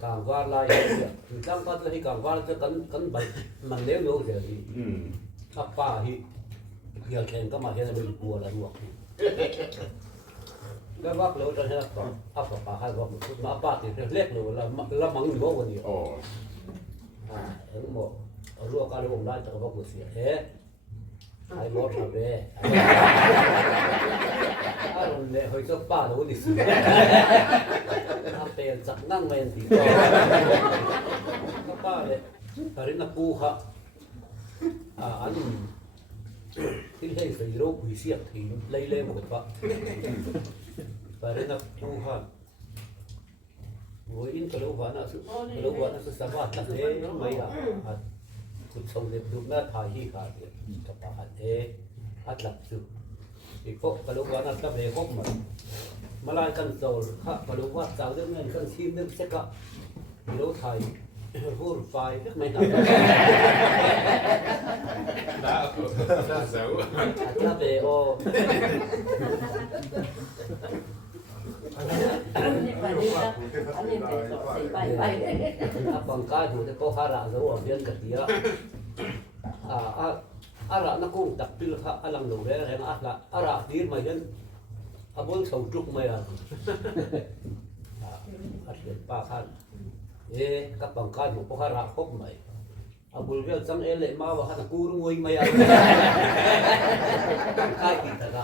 càng qua lại thì trong các cái càng qua cho cắn bậy mà nếu như thế thì apa hi hiện khen các mà hiện mình bùa là ruột cái vác lối trên hết còn apa hai vác một chút mà apa thì lết rồi là mắng nhiều hơn nhiều ứng một ruột cái lối lại cho vác một xíu thế hai mót là về anh để hơi cho ba đâu đi xíu anh tiền giặc năng men thì các ba đấy cái này là pu ha anh cái này phải rau quý xiết thì lấy lên một cái cái này là pu ha với in cái lấu ván là sự sáng tạo thế mấyคุณชมเด็กดูแม่ทายที่ขาดกับอาหารอัดหลับสุดอีกพวกกระดูกวันนั้นก็เบรกมันมาลายกันโซลข้ากระดูกว่าจากเรื่องเงินกันทีนึงเช็คก็รู้ไทยพูดไฟไม่หนักน่าเสียวน่าเบรโอbằng cái thì có hai rạ dấu ở bên cái kia rạ nó cũng đặc biệt là làm đồ đấy là rạ tí mà nhân bốn sầu trúc mày hiện ba khăn các bằng cái một có hai rạ khóc mày buổi về trong em lại mau vào hạt cù nuôi mày cái gì thật ra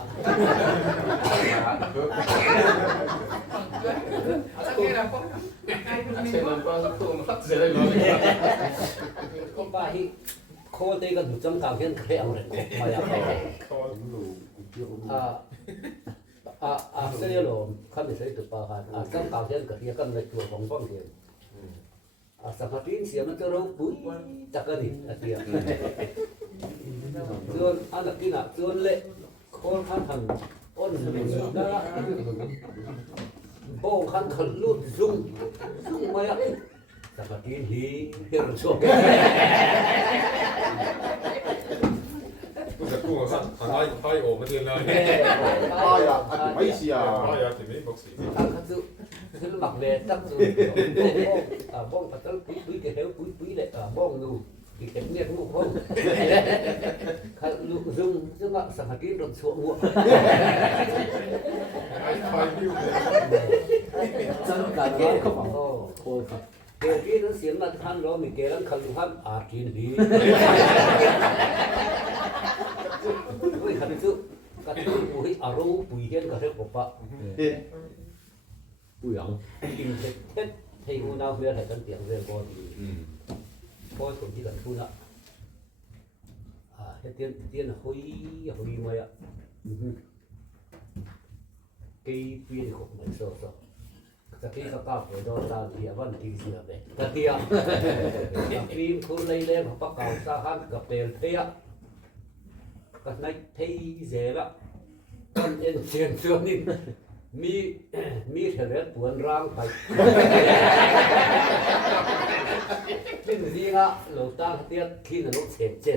không phải khô tây cái trong cào hiện cái ông này mày cái đó khăn thì thấy được bao hạt trong cào hiện cái cái này chùa vòng vòng hiện samatin siya na tero bui takari atia tuan anak kina tuan le kon khan han on da bong khan khan lut zoom maya samatin hi hir soกูจะกูเขาให้โอ้มาเดือนเลยไม่เสียถึงไม่บอกสิคือหมักเลยตั้งตัวบ้องปัตตาปุ้ยเกลียวปุ้ยเลยบ้องดูที่เก็บเนี่ยทุกคนเขาลุกซุ่มซึ่งว่าสมัยที่โดนสวมหัวซึ่งการเกลียวเขาบอกโอ้เกลียวที่นั้นเสียงมันทันร้องมีเกลียวนั้นเขาลุกหันอาจีนดีปุ้ยขันซุ่มกันปุ้ยอารมณ์ปุ้ยเห็นกันเรื่องปะbùi ống tìm hết thì u nào về phải cần tiền về coi thì coi cũng chỉ cần thu nợ hết tiền là hối mày ạ cái viên của mình sờ cái cao phải đo ra thì vẫn thì gì vậy cái kia phim thu lấy lên hoặc bắt cầu ra han gặp tiền thế ạ cái này thấy dễ lắm con em tiền chưa nênมีเถอะปวนร่างไปเป็นสิ่งอ่ะเราตั้งเตี้ยที่นรกเจ็ดเทีย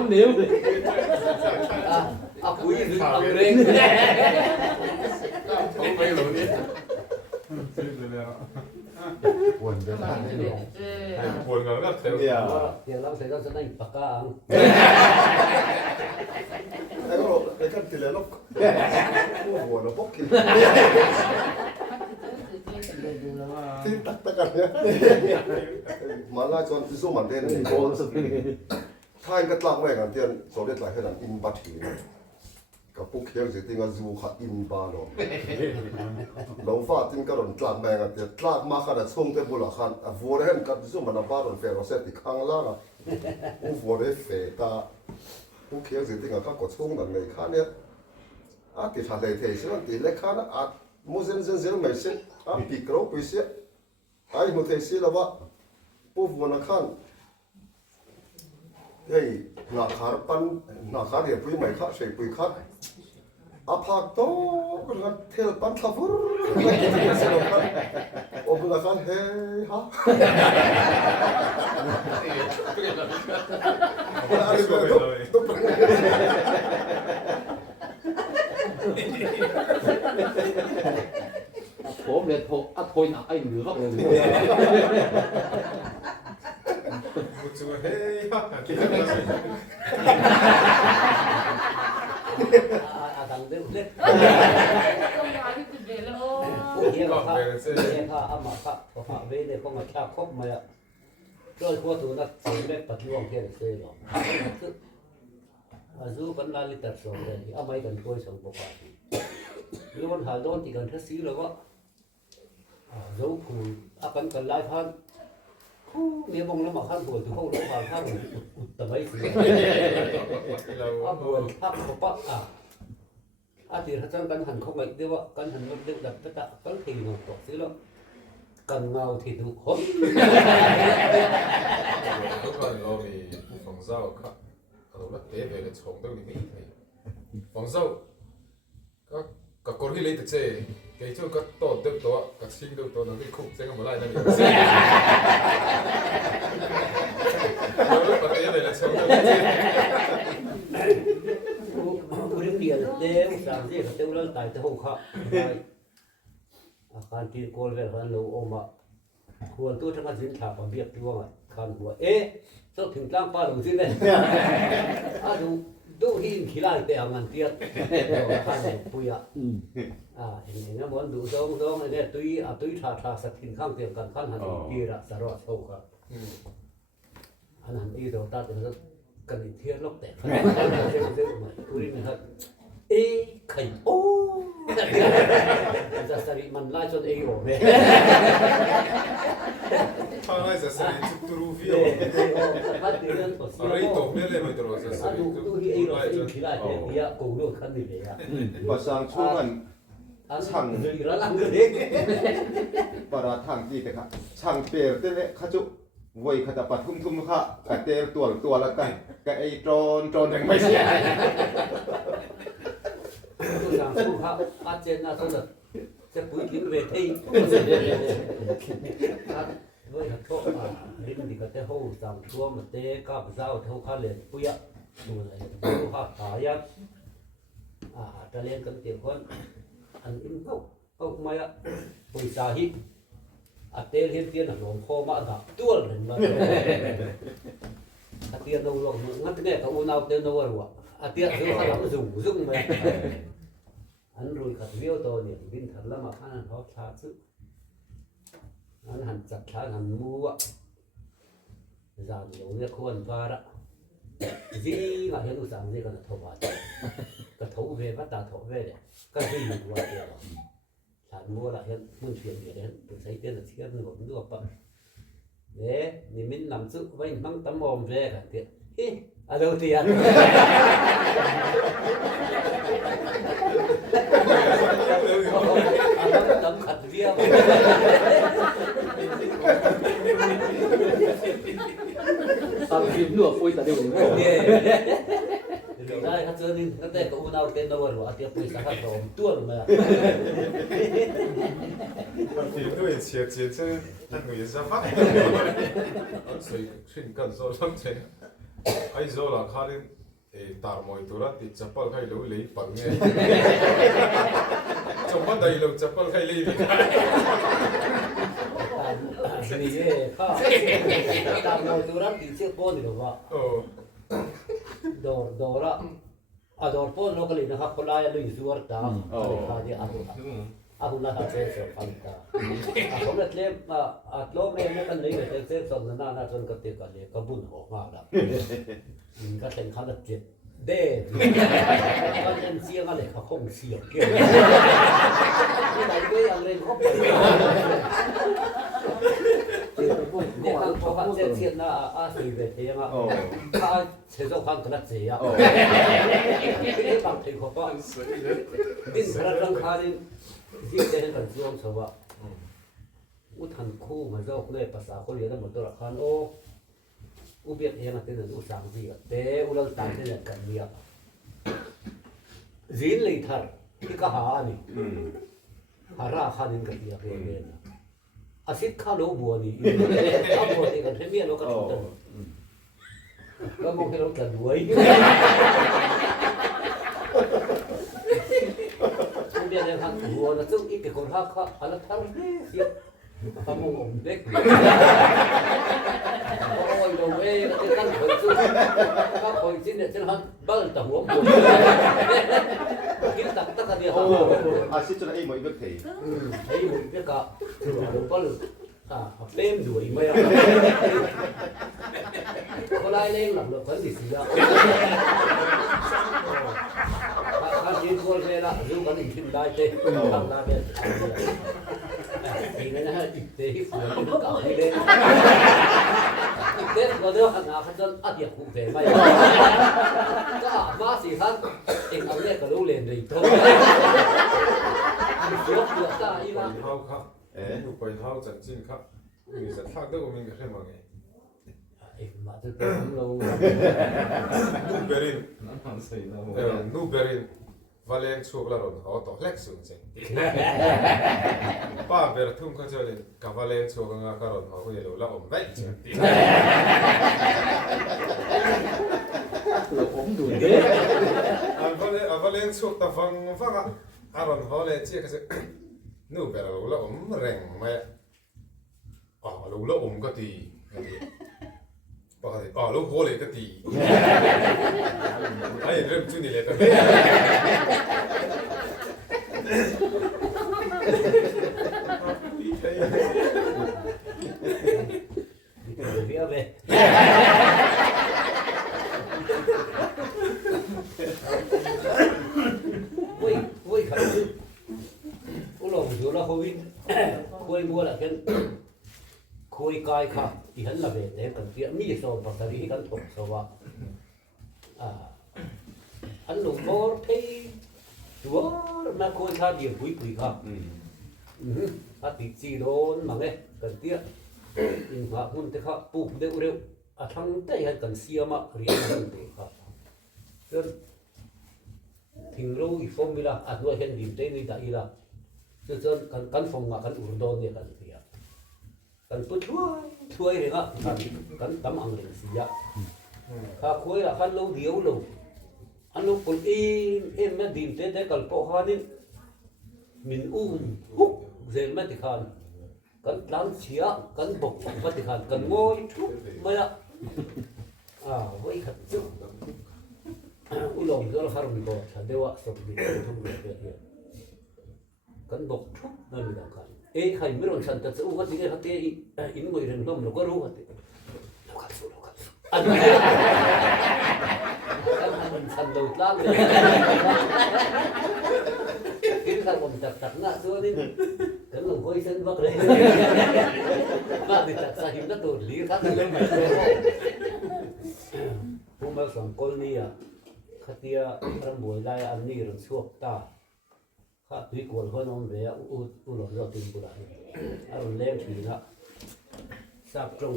มเดียวเลยคุยถึงอังเรงต้องไปหรือนี่ปวนจะได้ปวนกันก็เสียวเดี๋ยวเราใส่ต้องจะได้ปากกาcái con thì là nó buồn nó bốc kìa tin tắc tắc cả nhá mà là cho cái số màn tên này có thay cái lăng này cái tiền số điện lại hay là in bát thì cái bốc kêu gì tiếng là du khát in ba rồi lâu phát tiếng cái đòn lăng này cái tiền lăng mà cái là xong cái bùa là khăn vừa đấy cái số mà nó ba đòn phèo nó sẽ thì khang lá là vừa đấy phèo taผู้เขียวสิที่เขากดช่วงนั้นเลยข้าเนี่ยติดทะเลเทซึ่งติดเล็กข้านะมุสลิมเซนไม่เช่นปีกเราไปเสียมุเทศิแล้วว่าผู้วันนั้นข้าเฮ้ยนาคาร์ปันนาคาร์เดียปุยไม่ข้าใช่ปุยข้าพักโตกันเทลปันทับร์โอ้บุญนาคาร์เฮ้ยฮะอะไรแบบนี้ khôi nào anh nữa vấp rồi กูจูเฮ้ยคิดว่า ดังเด็กเล็ก ต้องมาที่จุดเด่นแล้ว พวกเฮียก็พาข้าอามาข้าพาเวเนี่ยก็มาข้าคบมาโดยขั้วตัวนักสิ่งเล็กปฏิวัติเฮียเสียหรอกอายุกันลาลิตรสองเลยอาไม่กันช่วยสองปกติล้วนหาล้วนที่กันทัศน์แล้วก็รู้ผู้อากันกันไล่พันเนี่ยมองแล้วมาข้างบนถึงห้องรู้ผ่านข้างแต่ไม่สิอาบวนพักปะอาทิตย์ท่านกันหันเข้าไปเดี๋ยวกันหันมันเด็กดับตะกันทีงตกสิแล้วกันเงาที่ดูคน ทุกคนเรามีฝั่งเจ้าครับเราละเตะไปเลยชงต้องมีฝั่งเจ้าก็กับคนที่เล่นแต่เจ๊เกี่ยวกับโต๊ะเด็กโต๊ะกับชิงเด็กโต๊ะนั่นที่คุกเซ็งกันมาไล่นั่นเองเราละเตะไปเลยชงต้องมี ผู้เรียนเต้าสามสิบเต้าแล้วตายเต้าข้าการกินโกลเวลกันเราออกมาควรตัวทั้งสินค้าประเบียบที่ว่าคันหัวต้องถึงตั้งป้าหลงสิเนี่ยดูหินขี้ไล่แต่เอามันเตี้ยคันปุยเห็นงั้นมันดูซองเนี่ยตุยชาสักทิ้งข้างเตียงกันขั้นหันตีระสารวัตรโชครับอันนั้นอีโดตัดเนี่ยกันเทียนลบแต่ผู้เรียนนะครับไข่โอ้จะสริมันไล่จนโอเนี่ย ถ้าไล่จะใส่จุดรูฟิโออะไรตกเนี่ยเลยไม่ตลอดจะใส่จุดรูฟิโอไล่จน เนี่ยกูรู้ขั้นนี้เลยภาษาช่วงช่าง แล้วลังเลยปราทางที่ครับช่างเปลี่ยนเต้นขจุวัยขจับปัดทุ่มค่ะกระเตลตัวละกันกระไอโจนยังไม่เสีย tôi rằng không học phát triển là tôi được sẽ quý kiếm về thi với hạt thổ đến thì có thể hô rằng chua mà tê cặp dao theo khá liền quý ạ rồi lại hô hạt thả ra ta lên cần tiền con ăn im không may ạ hồi xa hít tê liên tiên là lòng khô mã gặp tuôn lên mà tiền đâu lòng ngắt nghe có u nào tiền đâu rồi tiền thứ hai nó dùng mà anh rồi khát viêu tôiเนี่ยบินถัดแล้วมาข้างเขาชาซึอันหันจับช้าหันมัวจานหลงเนี่ยควรว่าละจีมาเห็นอุตส่าห์เนี่ยก็ทว่าก็ทเวว่าตาทเวเนี่ยก็ที่อยู่ว่าเดียวฉันมัวละเห็นมุ่งเพียงเดียวเห็นตัวใช้เตี้ยเทียนหลงด้วยปะเนี่ยนี่มิ้นนำซึไว้มั่งตะมอมเวกันเตี้ยอะไรเตี้ยtấm khật viêm tao phim nửa phôi ta đều đúng rồi đây hát chơi đi cái tên của nào tên đâu rồi tiếp bây giờ hát rồi tuôn mà ทีมด้วยเชียร์เช่นนั่นก็ยังจะฟังอันสิ่งสิ่งกันโซลังเช่นไอ้โซล่าข้าเล่นตามอยตัวละติดจับปลาไข่รู้เลยปังเงี้ยจงว่าได้เราจับปลาไข่เลยนี่ข้าตามเราตัวรักติดเชือกโป้นี่หรอวะโดระโดนโป้นโลกเลยนะครับคนร้ายลุยสวนตามข้าที่อาหุน่าจะเสียฟังตาผมเลยเล่มโลกเองไม่กันเลยแต่เสียสมนาน่าจนกับเด็กกันเลยก็บุญหัวมากแล้วก็เป็นข้าเจ็บเด้ก็เล่นเสียงอะไรเขาคงเสียงเกี่ยวที่ไหนก็ยังเล่นเขาไปเนี่ยข้างพอข้าเสียงน่ะสีเวทีอ่ะข้าเชื่อข้างกระเจียที่บางทีเขาก็ดิ้นกระดังข้าดิ้นที่เดินกันช่วงสวะอุทันคู่มาเจ้าเลยภาษาคนเรียนได้หมดตัวละคันโออุเบียดเองนะที่นั่นอุสังสีกันแต่อุลังตันที่นั่นกันเบียจีนเลยทัดที่ก็หานี่หาราคาดินกันเบียเป็นเงินอาศิษย์ข้าโลบัวนี่ข้าบัวที่กันเมียเราก็ถึงตันแล้วมองให้เรากันด้วยอุเบียดเองหันบัวนะซึ่งอีกคนข้าอะไรทั้งเสีย ทำมุมเด็กโอ้ยลงเอ้ยก็ตั้งคนซื้อก็คอยชิ้นเนี่ยฉันหันบ้านต่างหัวหมูกินตักกันเดียว asit na mo ibig kay ไอ้หมูเนี่ยก็ถือว่าบ้านเต็มด้วยไหมอ่ะก็ได้เล่นหลังเราคนที่สี่อ่ะถ้าจีนคนเวลารู้กันอีกทีได้เต้ทำได้เนี่ยปีนี้นะฮะอีกเต้ที่สวยเป็นเก่าไม่เล่นเต้เราเลือกขนาดเขาจนอัดเหยียบหูเฟไม่ก็มาสี่ท่านเองเอาเนี่ยก็รู้เรียนเลยทุกเยอะเยอะได้อีก ไป นะ เท้าครับอยู่ไปเท้าจันจินครับมีสัตว์ทักด้วยมีกันแค่มาไง เองมาจะเป็นเรา นูเบริน Non sei da นูเบรินวาเลนชัวร์ละรอนเอาต่อเล็กสุดจริงป้าเบรทุ่มเขาจะเล่นกับวาเลนชัวร์กันการอนเขาจะรู้ละอมได้จริง Lo om du det. วาเลนชัวร์แต่ฟังอ่ะการอนเขาเลยเชื่อเขาจะนูเบรรู้ละอมแรงไหมรู้ละอมก็ดีปกติรู้โหเลยก็ดีไอ้เริ่มจุนี่เลยแต่เรียบเลยวุ้ยขันซื้ออุลงอยู่แล้วเขาวิ่งคุยมัวแหละกันคุยกายค่ะที่หันละเวทเนี่ยกันเสียมีโซนปัตตานีกันถกสวะอันหนุ่มโบร์ที่ตัวมาคุยท่าเดียวคุยค่ะอาติดซีโดนมาเนี่ยกันเตี้ยอินหาหุ่นเตะค่ะปุ๊บเร็วเร็วทั้งเตะให้กันเสียมาเรียนกันเตะค่ะจนถึงรู้อีฟอมิละด้วยเห็นดิมเตนี่ได้ละจนกันฟงกันอุดรเนี่ยกันเสียกันปุ๊บช่วยเลยกันทำอังเล่เสียข้าคุยละกันรู้เดียวรู้อันนู้นคนเอ็มแม่ดิมเตได้กันพอหานี่มินฮุกเซลแม่ติคันกันหลังเสียกันบกแม่ติคันกันงอยทุกไม่ละไว้ขัดจุอุลงจะเราหารุนโกฉันเดียวว่าสมบูรณ์ทุกเรื่องกันบกทุกนั่นแหละกันใครไม่รู้ฉันจะสู้กันที่นี่เขาเตะอินมวยเรื่องนั้นเราก็รู้กันเราขัดสู้อันนี้มันฉันโดดล้างเลยคิดกันผมจับหน้าตัวนี่กันหลงคุยเส้นบักเลยมาดิจับสาหิมนักตัวหลีครับเรื่องใหม่ผมมาสองคนนี่ขัดเดียรำบวยไล่อันนี้รำชั่วตาข้าตุยกวนเขาน้องเบียอุหลงเราติมบุระอารมณ์เลี้ยงผีนะทราบตรง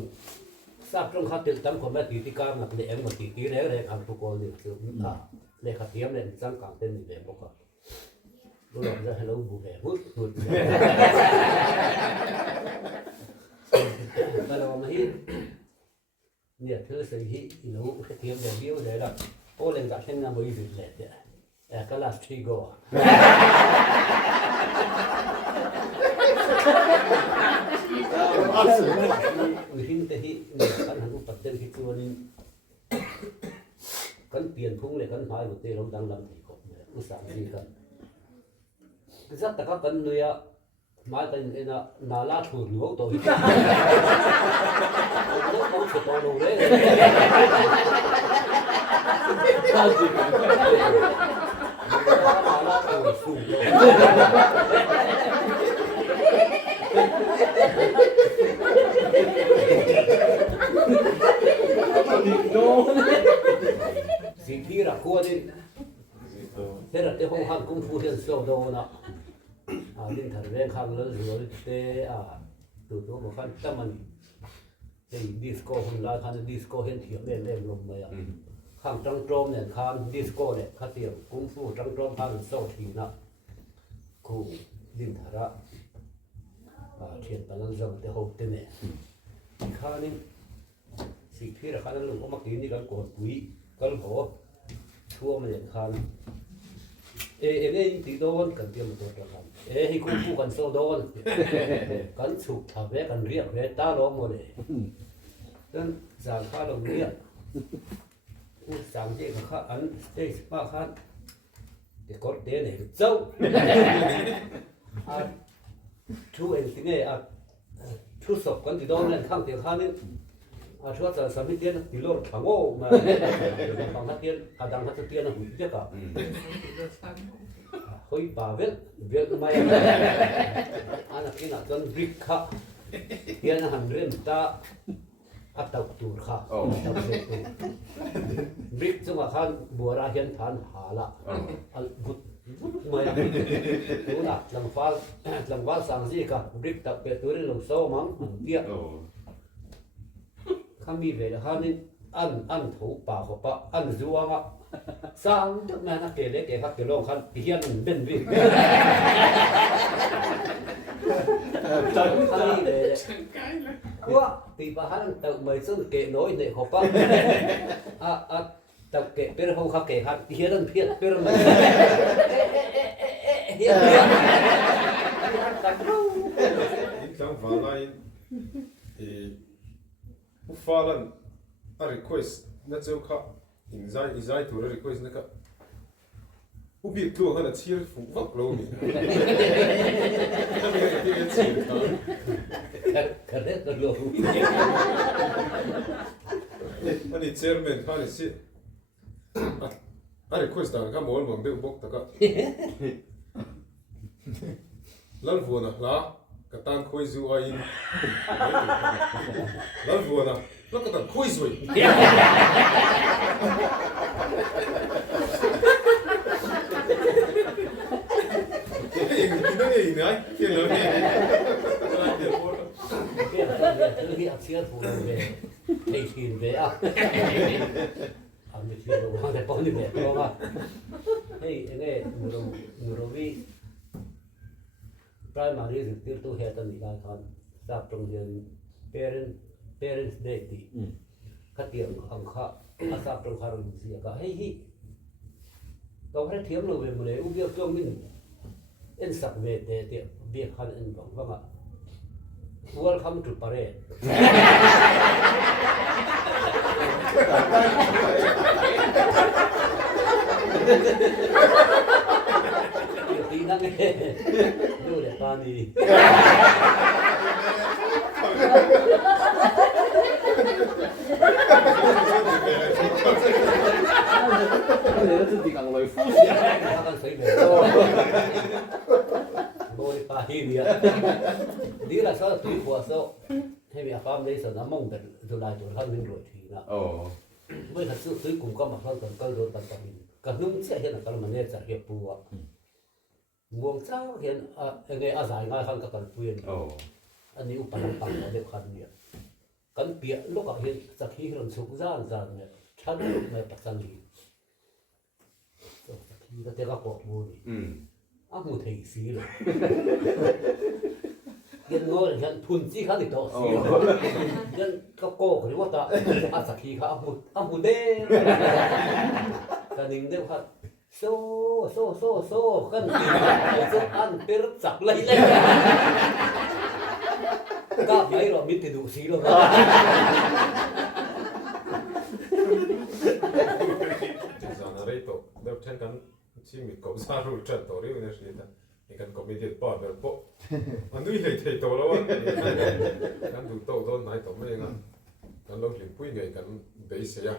ข้าติดตั้งความแม่ตีที่กลางนักเลี้ยงมาตีแรงทำทุกคนนี่คือเลขาเทียมเนี่ยสร้างกลางเต้นนี่แบบบอกว่ารู้หรือจะให้เราบูแห่มุดแต่เราไม่เนี่ยเธอสิ่งที่หนูเทียมอย่างเดียวเลยละโอ้เล่นกับเช่นนั้นไม่ยืดเลยเนี่ยก็ลาสทีโก้วินเตหิเนี่ยกันหันอุปเตหิตัวนี้กันเปลี่ยนพุ่งเลยกันหายหมดเลยเราดังลำที่กบเนี่ยอุตส่าห์ดีกันสัตว์ตะกันเลยมาแต่เอ็นะนาลาถูหรือว่าตัวอีกต้องฉุดตัวลงเลยนาลาถูสูงสิ่งที่รักควรนี่เฮ้ยเราเตะห้องหันกุ้งฟูเทียนโซโดนะลิ้นถัดแรงข้างเลยหรือเตะตัวมันขันแต่มันเห็นดิสโก้คนละขันดิสโก้เห็นเถียงเล่นลมเลยข้างจังโจมเนี่ยขันดิสโก้เนี่ยขัดเตียงกุ้งฟูจังโจมขันโซทีนะคู่ลิ้นถัดเทียนตอนนั้นเราเตะหกเตะเนี่ยข้านี่สิ่งที่เราขันนั้นลงก็มักดีนี่กันกดปุ๋ยกันหัวชั่วมันอย่างขัน ตีโดนกันเตรียมตัวกันให้คู่กันโซโดนกันสุกทำเวกันเรียกเวตาล้อมหมดเลยนั่นสั่งข้าลงเรียกสั่งเจ้าข้าอันเจ้าป้าข้าเด็กกดเดนเห็นเจ้าช่วยสิ่งนี้ช่วยสอบกันตีโดนนั่นข้างเตียงข้านี่ช่วยสามีเตียนตีโลดขังโง่มาฟังฮัตเตียนกระดังฮัตเตียนหุ่นเจ้ากับเฮ้ยป่าเวลไม่อันนั้นกินจนริกข้าเฮียนหันเรียนตาอัตตูข้าริกจังหวะข้าบัวราเฮียนฐานหาละอัลกุดไม่ตัวน่ะลำฟ้าสังสีกับริกตักเปิดตัวนี้ลงโซ่มั้งเตี้ยข้ามีเวลาข้านี่อันถูป่าเขาปะอันจัวงะสังจังแม่นักเกล็กเกฮักเกลองข้าเฮียนเป็นริกข้ามีเวลาว่าปีบ้านตักไม่ซึ่งเกะน้อยเนี่ยเขาปะตักเกะเป็นห้องข้าเกะฮักเฮียนเพี้ยนเป็นมันเฮียนตักรู้ Então vai lá e o falan a request na teu kha inzai tu request na ka o bi tu ha na chir fu vak lo mi Cadê o jogo? ani chairman kha ni si a request ta ka mol mong de bok ta ka Lalvuana la katan khoi zu ai Lalvuana la katan khoi zu Ini ai kia lo ni Thứ hiện xưa phụ về thầy thìn về à mình chưa đủ hàng thầy con như vậy không à hey nghe người vi primary thì tiêu tu hệ tân đại con sắp trong hiện parents day thì các tiền hàng khác sắp trong hàng gì cả hey tao phải thiếm rồi về một lễ uống bia trong mình en sắp về để tiệm việc hành en vâng ạ Welcome to parade. Tí năng nghe, đưa để ta đi. Nó tự đi càng lời phút gì á. Nó đang thấy về. Bôi pa hi bia. Đi là sao tùy qua sao. Thế bây giờ farm đây sao nó mong được rồi lại rồi hơn rồi thì là. Bây giờ sự tùy cùng có mà hơn còn cơ rồi tận tận mình. Cả nung sẽ hiện là cái mà nên sẽ hiệp bùa. Muông sao hiện nghe giải ngay hơn các cần quyền. Anh ấy upan tăng ở đây khăn nhỉ. Cần bịa lúc ở hiện sẽ khi lần sụp ra nhỉ. Chăn lúc này bắt sang gì. Khi ta thấy các cuộc mua đi. Một thầy xí rồi. Hiện ngồi hiện thun chỉ khá thì đó xí rồi. Hiện các cô cái what ta sẽ khi khá một đê. Cả nín đều khá so kan ăn per sặc lấy các mấy rồi biết thì đủ xí rồi. Zanarito đâu trên kan chỉ mình có sao rồi chân tổ đi nên là cái kan committee bỏ về bộ anh nuôi thầy tổ đó kan đủ tổ đó này tổ mấy ngang kan lâu liền quay ngày kan bế xe kan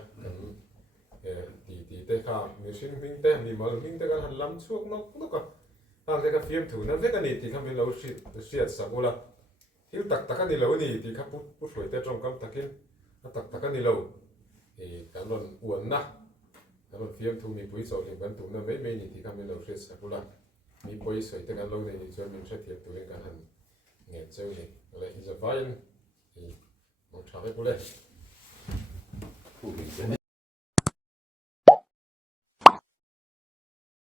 thì thế khác mình xin mình thế mình mà mình thế kan hành lắm suốt nó cả hàng thế cái fiamthu nó với cái này thì không biết lâu shit sao là hiểu tắc cái này lâu này thì các bút phơi thế trong cam tắc cái này lâu thì kan luôn uốn na kan luôn fiamthu mình bui sầu thì kan tụ nó mấy này thì không biết lâu shit sao là mình bui sầu thế kan lâu này thì cho mình sẽ thiệt tụ lên kan hành nghe chơi này lại giờ vay thì một tháng cái bút lên